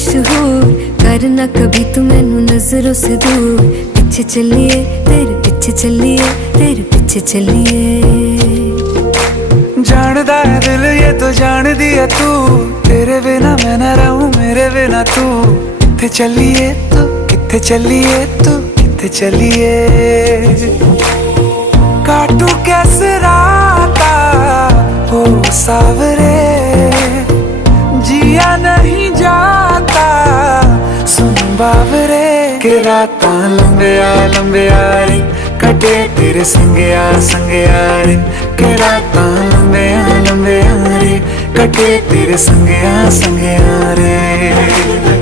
मशहूर, करना कभी तू मैनू नजरों से दूर। पीछे चलिए तेरे पीछे चलिए, तेरे पीछे चलिए। जानदा है दिल ये तो जान दिया तू, तेरे बिना मैं ना रहूं मेरे बिना तू। किथे चलिए तू, किथे चलिए तू, किथे चलिए। काटू कैसे राता हो सावरे, जिया नहीं जाता सुन बावरे। के रातां लंबिया लंबिया रे, कटे तेरे संगया संगया रे। के रातां लंबिया लंबिया रे, कटे तेरे संगया संगया रे।